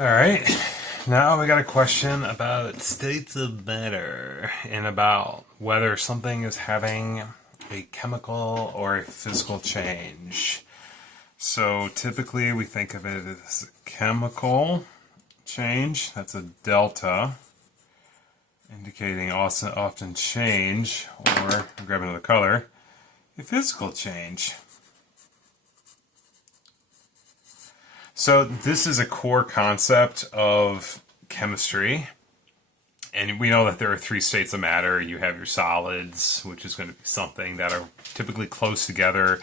All right. Now we got a question about states of matter and about whether something is having a chemical or a physical change. So typically we think of it as a chemical change. That's a delta, indicating often change, or I'll grab another color, a physical change. So this is a core concept of chemistry. And we know that there are three states of matter. You have your solids, which is going to be something that are typically close together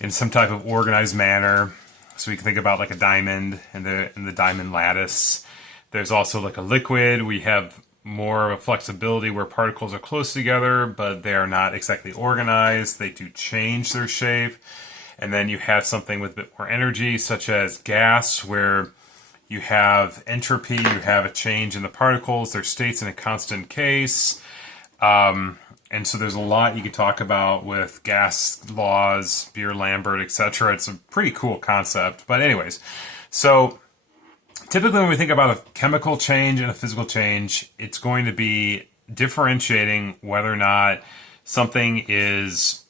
in some type of organized manner. So we can think about like a diamond and the diamond lattice. There's also like a liquid. We have more flexibility where particles are close together, but they are not exactly organized. They do change their shape. And then you have something with a bit more energy, such as gas, where you have entropy, you have a change in the particles, their states in a constant case. And so there's a lot you could talk about with gas laws, Beer-Lambert, etc. It's a pretty cool concept. But anyways, so typically when we think about a chemical change and a physical change, it's going to be differentiating whether or not something is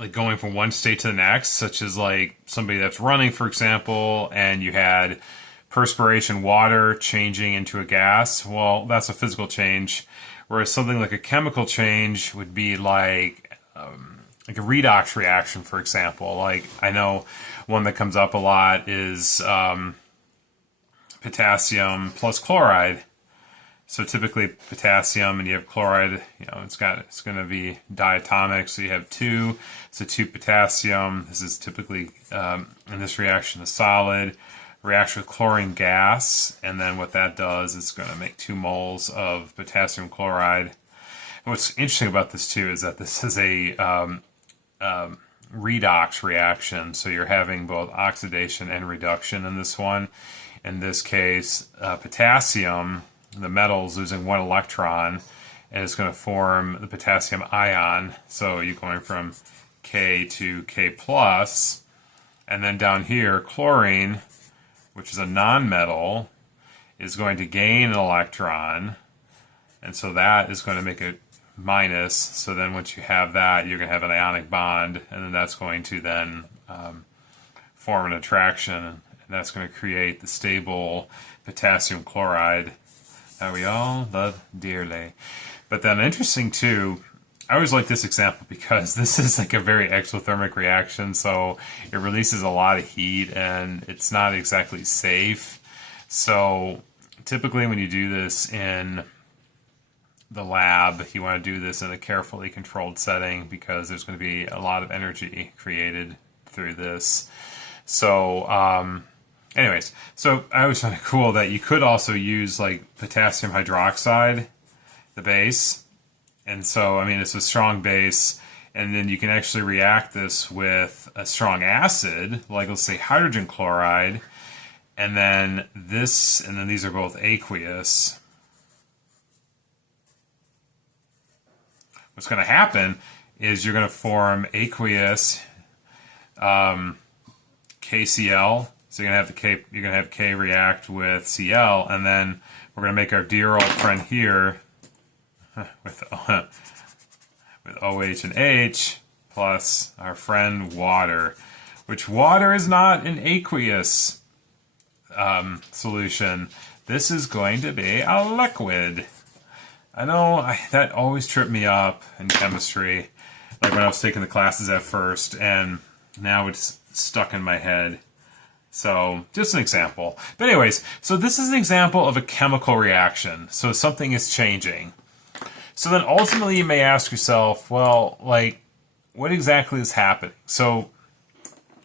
like going from one state to the next, such as like somebody that's running, for example, and you had perspiration, water changing into a gas. Well, that's a physical change. Whereas something like a chemical change would be like a redox reaction, for example. Like I know one that comes up a lot is potassium plus chloride. So typically potassium and you have chloride, it's going to be diatomic. So you have two, so two potassium. This is typically in this reaction a solid. Reacts with chlorine gas, and then what that does is going to make 2 moles of potassium chloride. And what's interesting about this too is that this is a redox reaction. So you're having both oxidation and reduction in this one. In this case, potassium, the metal is losing 1 electron, and it's going to form the potassium ion. So you're going from K to K plus, and then down here, chlorine, which is a non-metal, is going to gain an electron, and so that is going to make it minus. So then once you have that, you're going to have an ionic bond, and then that's going to then form an attraction, and that's going to create the stable potassium chloride that we all love dearly. But then interesting too, I always like this example because this is like a very exothermic reaction, so it releases a lot of heat and it's not exactly safe. So typically when you do this in the lab, you want to do this in a carefully controlled setting because there's going to be a lot of energy created through this. So anyways, so I always find it cool that you could also use like potassium hydroxide, the base. And so, I mean, it's a strong base, and then you can actually react this with a strong acid, like let's say hydrogen chloride, and then this, and then these are both aqueous. What's going to happen is you're going to form aqueous KCl. So you're going to have K react with Cl, and then we're going to make our dear old friend here with OH and H plus our friend water, which water is not an aqueous solution. This is going to be a liquid. I know that always tripped me up in chemistry, like when I was taking the classes at first, and now it's stuck in my head. So, just an example. But anyways, so this is an example of a chemical reaction. So something is changing. So then ultimately you may ask yourself, well, like, what exactly is happening? So,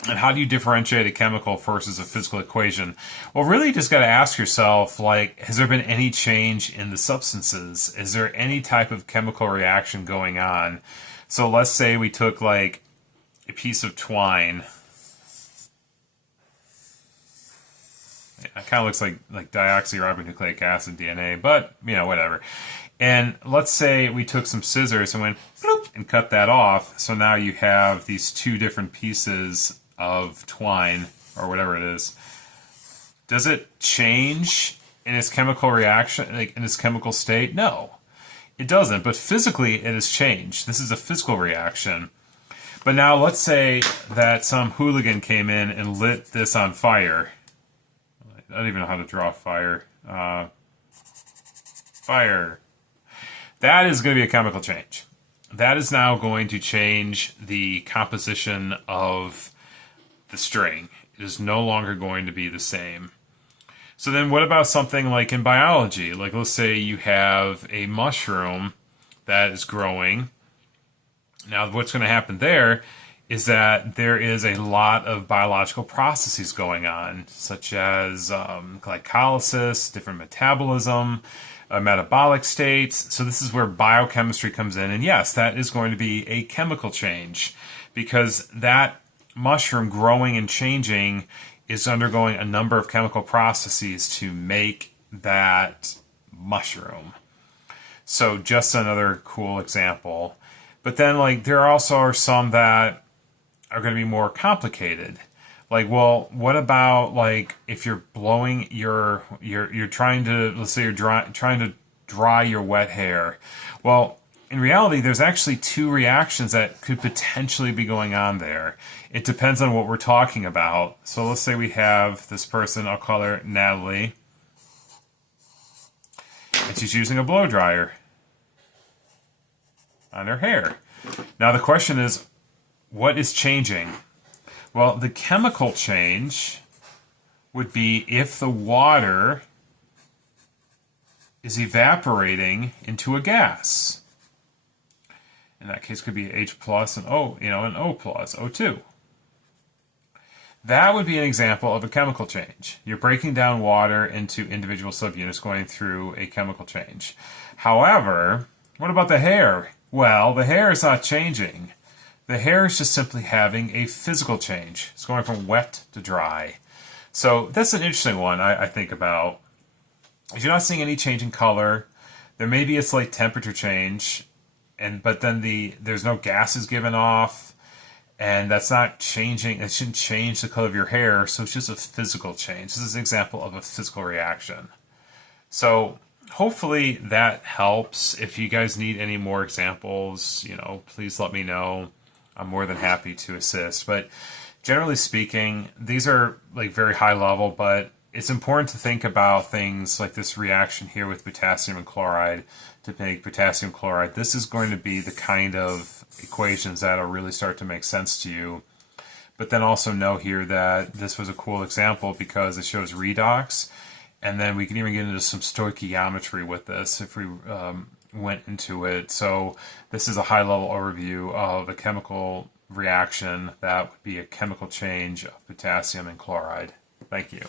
and how do you differentiate a chemical versus a physical equation? Well, really you just got to ask yourself, like, has there been any change in the substances? Is there any type of chemical reaction going on? So let's say we took, like, a piece of twine. It kind of looks like deoxyribonucleic acid DNA, but, whatever. And let's say we took some scissors and went bloop and cut that off. So now you have these 2 different pieces of twine, or whatever it is. Does it change in its chemical reaction, like in its chemical state? No, it doesn't. But physically, it has changed. This is a physical reaction. But now let's say that some hooligan came in and lit this on fire. I don't even know how to draw fire. Fire. That is going to be a chemical change. That is now going to change the composition of the string. It is no longer going to be the same. So then what about something like in biology? Like let's say you have a mushroom that is growing. Now what's going to happen there is that there is a lot of biological processes going on, such as glycolysis, different metabolism, metabolic states. So this is where biochemistry comes in. And yes, that is going to be a chemical change because that mushroom growing and changing is undergoing a number of chemical processes to make that mushroom. So just another cool example. But then like there also are some that are going to be more complicated. Like, well, what about like if you're blowing you're trying to, let's say you're trying to dry your wet hair. Well, in reality, there's actually two reactions that could potentially be going on there. It depends on what we're talking about. So let's say we have this person, I'll call her Natalie, and she's using a blow dryer on her hair. Now the question is, what is changing? Well, the chemical change would be if the water is evaporating into a gas. In that case, it could be H plus and O, an O plus, O2. That would be an example of a chemical change. You're breaking down water into individual subunits going through a chemical change. However, what about the hair? Well, the hair is not changing. The hair is just simply having a physical change. It's going from wet to dry. So that's an interesting one I think about. If you're not seeing any change in color, there may be a slight temperature change, but then there's no gases given off, and that's not changing. It shouldn't change the color of your hair, so it's just a physical change. This is an example of a physical reaction. So hopefully that helps. If you guys need any more examples, please let me know. I'm more than happy to assist. But generally speaking, these are like very high level, but it's important to think about things like this reaction here with potassium and chloride to make potassium chloride. This is going to be the kind of equations that'll really start to make sense to you. But then also know here that this was a cool example because it shows redox. And then we can even get into some stoichiometry with this if we went into it. So this is a high-level overview of a chemical reaction that would be a chemical change of potassium and chloride. Thank you.